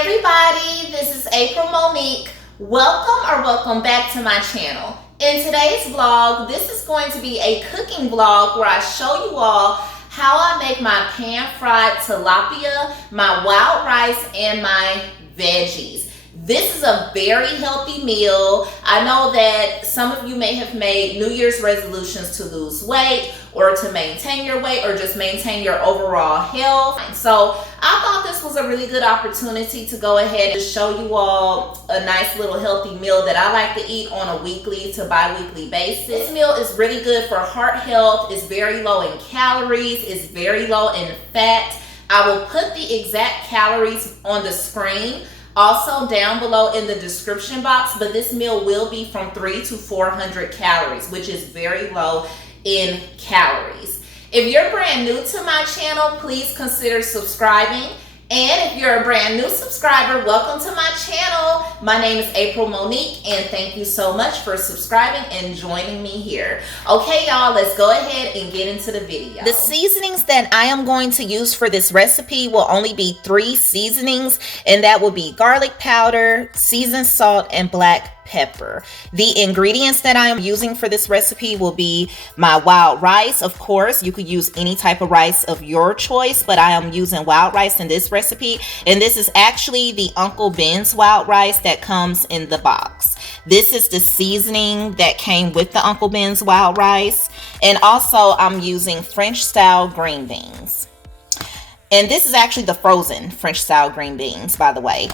everybody, this is Monique. Welcome back to my channel. In today's vlog, this is going to be a cooking vlog where I show you all how I make my pan-fried tilapia, my wild rice, and my veggies. This is a very healthy meal. I know that some of you may have made New Year's resolutions to lose weight or to maintain your weight or just maintain your overall health. So I thought this was a really good opportunity to go ahead and show you all a nice little healthy meal that I like to eat on a weekly to bi-weekly basis. This meal is really good for heart health. It's very low in calories. It's very low in fat. I will put the exact calories on the screen, also down below in the description box, but this meal will be from 300 to 400 calories, which is very low in calories. If you're brand new to my channel, please consider subscribing. And if you're a brand new subscriber, welcome to my channel. My name is Monique, and thank you so much for subscribing and joining me here. Okay, y'all, let's go ahead and get into the video. The seasonings that I am going to use for this recipe will only be 3 seasonings, and that will be garlic powder, seasoned salt, and black pepper. The ingredients that I am using for this recipe will be my wild rice. Of course, you could use any type of rice of your choice, but I am using wild rice in this recipe, and this is actually the Uncle Ben's wild rice that comes in the box. This is the seasoning that came with the Uncle Ben's wild rice, and also I'm using French style green beans, and this is actually the frozen French style green beans, by the way.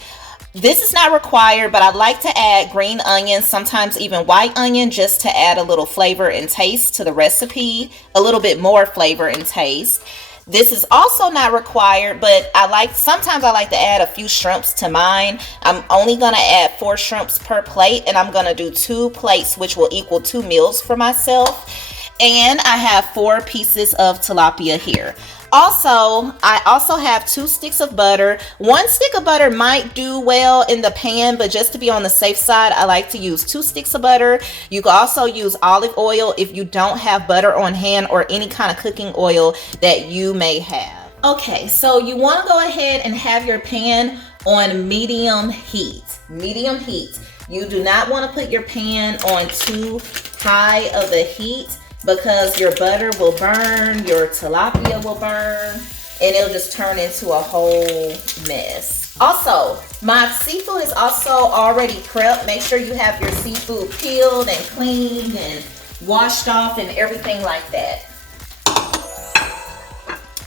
This is not required, but I like to add green onion, sometimes even white onion, just to add a little flavor and taste to the recipe, a little bit more flavor and taste. This is also not required, but sometimes I like to add a few shrimps to mine. I'm only going to add 4 shrimps per plate, and I'm going to do 2 plates, which will equal 2 meals for myself. And I have 4 pieces of tilapia here. I also have 2 sticks of butter. 1 stick of butter might do well in the pan, but just to be on the safe side, I like to use 2 sticks of butter. You can also use olive oil if you don't have butter on hand, or any kind of cooking oil that you may have. Okay, so you want to go ahead and have your pan on medium heat. Medium heat. You do not want to put your pan on too high of a heat, because your butter will burn, your tilapia will burn, and it'll just turn into a whole mess. Also, my seafood is also already prepped. Make sure you have your seafood peeled and cleaned and washed off and everything like that.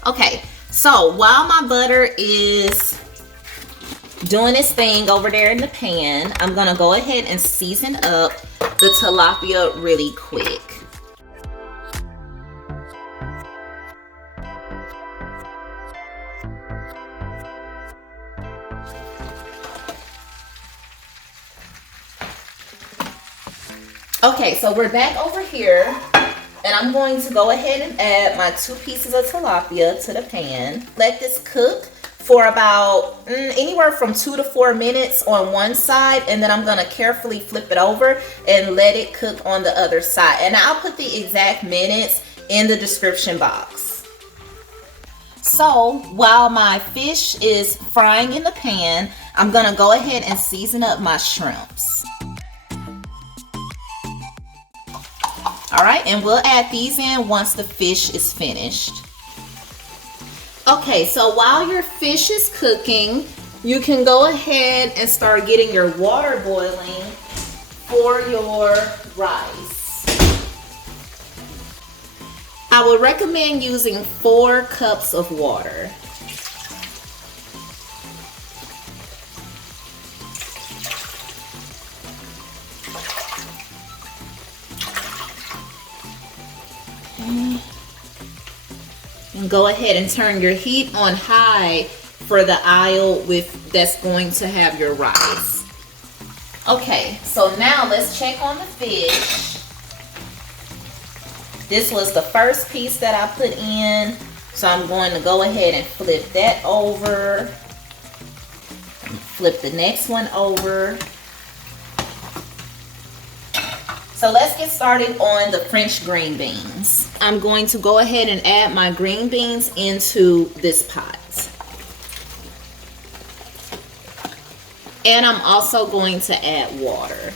Okay, so while my butter is doing its thing over there in the pan, I'm gonna go ahead and season up the tilapia really quick. Okay, so we're back over here, and I'm going to go ahead and add my 2 pieces of tilapia to the pan. Let this cook for about anywhere from 2 to 4 minutes on one side, and then I'm going to carefully flip it over and let it cook on the other side. And I'll put the exact minutes in the description box. So while my fish is frying in the pan, I'm going to go ahead and season up my shrimps. All right, and we'll add these in once the fish is finished. Okay, so while your fish is cooking, you can go ahead and start getting your water boiling for your rice. I would recommend using 4 cups of water. And go ahead and turn your heat on high for the aisle that's going to have your rice. Okay, so now let's check on the fish. This was the first piece that I put in, so I'm going to go ahead and flip that over. Flip the next one over. So let's get started on the French green beans. I'm going to go ahead and add my green beans into this pot. And I'm also going to add water.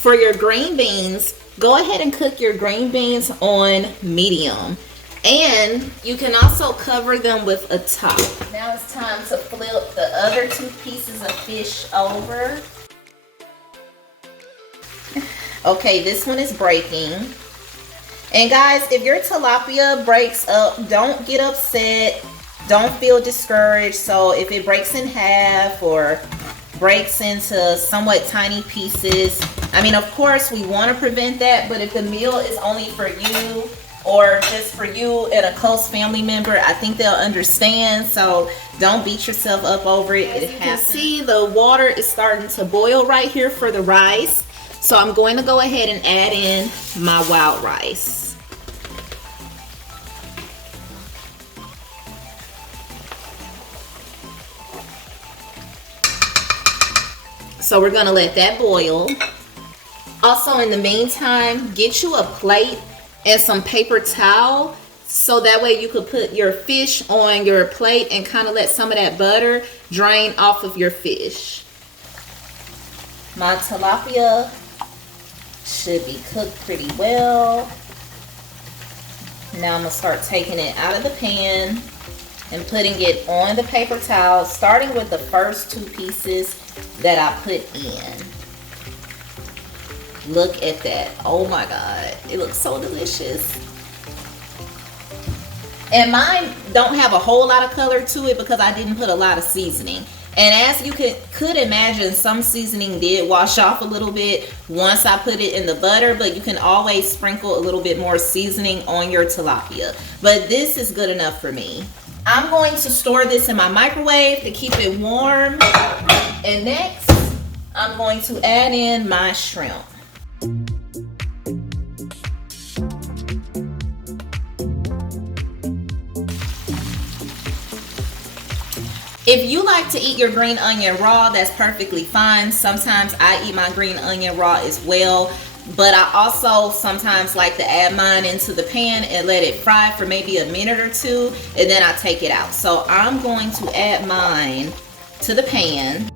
For your green beans, go ahead and cook your green beans on medium. And you can also cover them with a top. Now it's time to flip the other 2 pieces of fish over. Okay, this one is breaking. And guys, if your tilapia breaks up, don't get upset. Don't feel discouraged. So if it breaks in half or breaks into somewhat tiny pieces, I mean, of course, we want to prevent that. But if the meal is only for you or just for you and a close family member, I think they'll understand. So don't beat yourself up over it. As you can see, the water is starting to boil right here for the rice. So I'm going to go ahead and add in my wild rice. So we're going to let that boil. Also, in the meantime, get you a plate and some paper towel so that way you could put your fish on your plate and kind of let some of that butter drain off of your fish. My tilapia should be cooked pretty well. Now I'm going to start taking it out of the pan and putting it on the paper towel, starting with the first 2 pieces that I put in. Look at that. Oh my God. It looks so delicious. And mine don't have a whole lot of color to it because I didn't put a lot of seasoning. And as you could imagine, some seasoning did wash off a little bit once I put it in the butter, but you can always sprinkle a little bit more seasoning on your tilapia. But this is good enough for me. I'm going to store this in my microwave to keep it warm. And next, I'm going to add in my shrimp. If you like to eat your green onion raw, that's perfectly fine. Sometimes I eat my green onion raw as well, but I also sometimes like to add mine into the pan and let it fry for maybe a minute or 2, and then I take it out. So I'm going to add mine to the pan.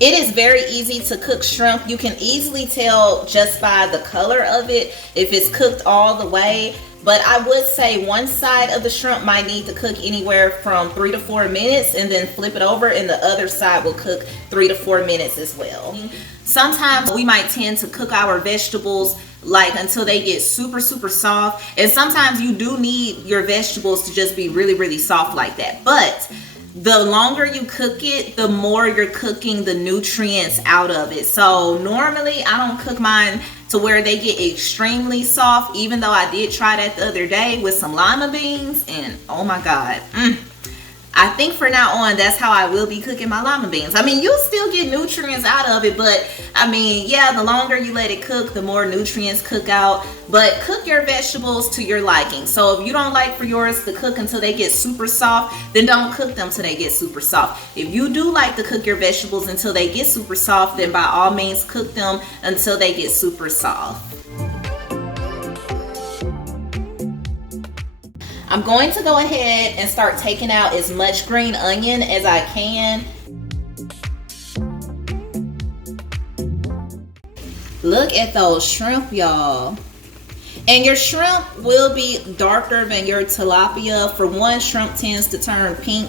It is very easy to cook shrimp. You can easily tell just by the color of it if it's cooked all the way. But I would say one side of the shrimp might need to cook anywhere from 3 to 4 minutes, and then flip it over and the other side will cook 3 to 4 minutes as well. Sometimes we might tend to cook our vegetables like until they get super soft, and sometimes you do need your vegetables to just be really soft like that. But the longer you cook it, the more you're cooking the nutrients out of it. So normally I don't cook mine to where they get extremely soft, even though I did try that the other day with some lima beans, and oh my God, I think for now on, that's how I will be cooking my lima beans. I mean, you'll still get nutrients out of it, but I mean, yeah, the longer you let it cook, the more nutrients cook out. But cook your vegetables to your liking. So if you don't like for yours to cook until they get super soft, then don't cook them till they get super soft. If you do like to cook your vegetables until they get super soft, then by all means cook them until they get super soft. I'm going to go ahead and start taking out as much green onion as I can. Look at those shrimp, y'all. And your shrimp will be darker than your tilapia. For one, shrimp tends to turn pink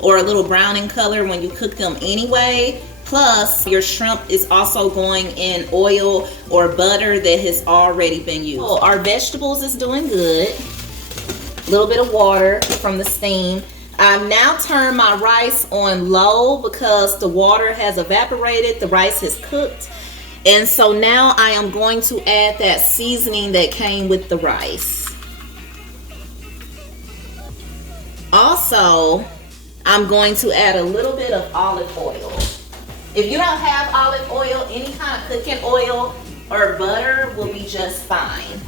or a little brown in color when you cook them anyway. Plus, your shrimp is also going in oil or butter that has already been used. So our vegetables is doing good. A little bit of water from the steam. I've now turned my rice on low because the water has evaporated, the rice has cooked, and so now I am going to add that seasoning that came with the rice. Also, I'm going to add a little bit of olive oil. If you don't have olive oil, any kind of cooking oil or butter will be just fine.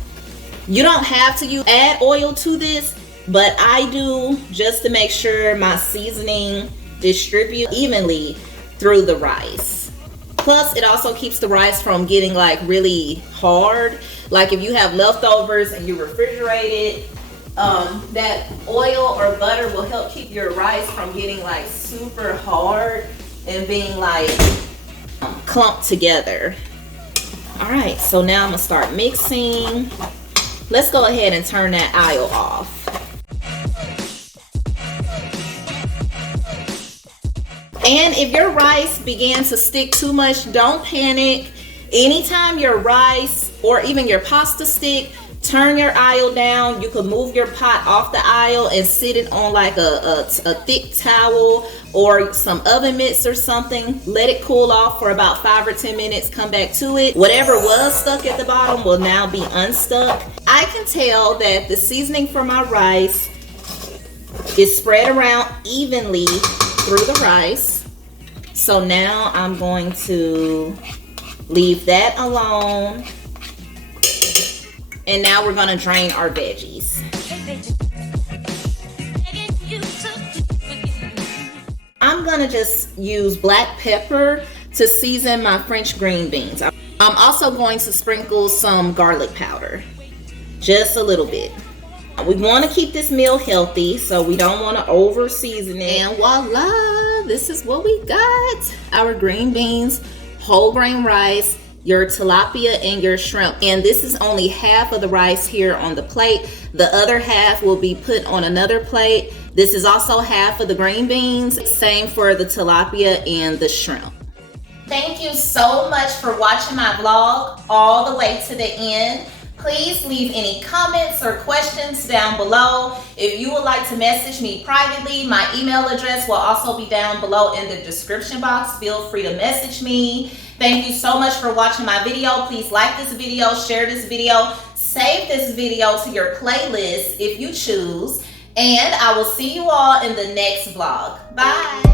You don't have to add oil to this, but I do just to make sure my seasoning distributes evenly through the rice. Plus, it also keeps the rice from getting like really hard. Like if you have leftovers and you refrigerate it, That oil or butter will help keep your rice from getting like super hard and being like clumped together. All right, so now I'm gonna start mixing. Let's go ahead and turn that oil off. And if your rice begins to stick too much, don't panic. Anytime your rice or even your pasta stick, turn your aisle down. You could move your pot off the aisle and sit it on like a thick towel or some oven mitts or something. Let it cool off for about 5 or 10 minutes. Come back to it. Whatever was stuck at the bottom will now be unstuck. I can tell that the seasoning for my rice is spread around evenly through the rice. So now I'm going to leave that alone. And now we're gonna drain our veggies. I'm gonna just use black pepper to season my French green beans. I'm also going to sprinkle some garlic powder, just a little bit. We wanna keep this meal healthy, so we don't wanna over season it. And voila, this is what we got. Our green beans, whole grain rice, your tilapia, and your shrimp. And this is only half of the rice here on the plate. The other half will be put on another plate. This is also half of the green beans. Same for the tilapia and the shrimp. Thank you so much for watching my vlog all the way to the end. Please leave any comments or questions down below. If you would like to message me privately, my email address will also be down below in the description box. Feel free to message me. Thank you so much for watching my video. Please like this video, share this video, save this video to your playlist if you choose. And I will see you all in the next vlog. Bye.